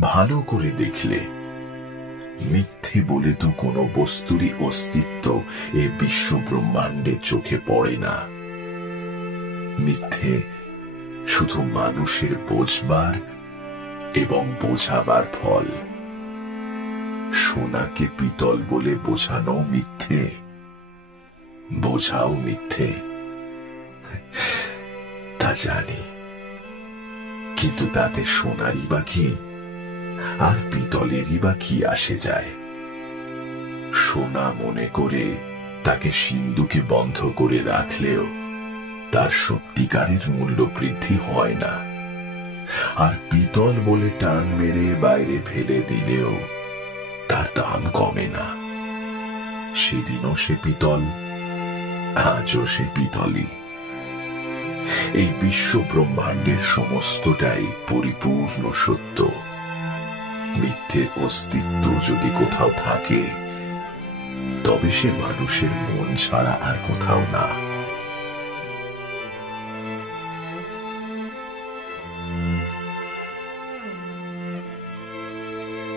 ভালো করে দেখলে মিথ্যে বলে তো কোনো বস্তুরই অস্তিত্ব এ বিশ্ব ব্রহ্মাণ্ডে চোখে পড়ে না। মিথ্যে শুধু মানুষের বোঝবার এবং বোঝাবার ফল। সোনাকে পিতল বলে বোঝানো মিথ্যে, বোঝাও মিথ্যে, তা জানি, কিন্তু তাতে সোনারই বা কি আর পিতলেরই বা কি আসে যায়? সোনা মনে করে তাকে সিন্ধুকে বন্ধ করে রাখলেও তার সত্যিকারের মূল্য বৃদ্ধি হয় না, আর পিতল বলে টান মেরে বাইরে ফেলে দিলেও তার দাম কমে না। সেদিনও সে পিতল, আজও সে পিতলই। এই বিশ্ব ব্রহ্মাণ্ডের সমস্তটাই পরিপূর্ণ সত্য। মিথ্যের অস্তিত্ব যদি কোথাও থাকে, তবে সে মানুষের মন ছাড়া আর কোথাও না।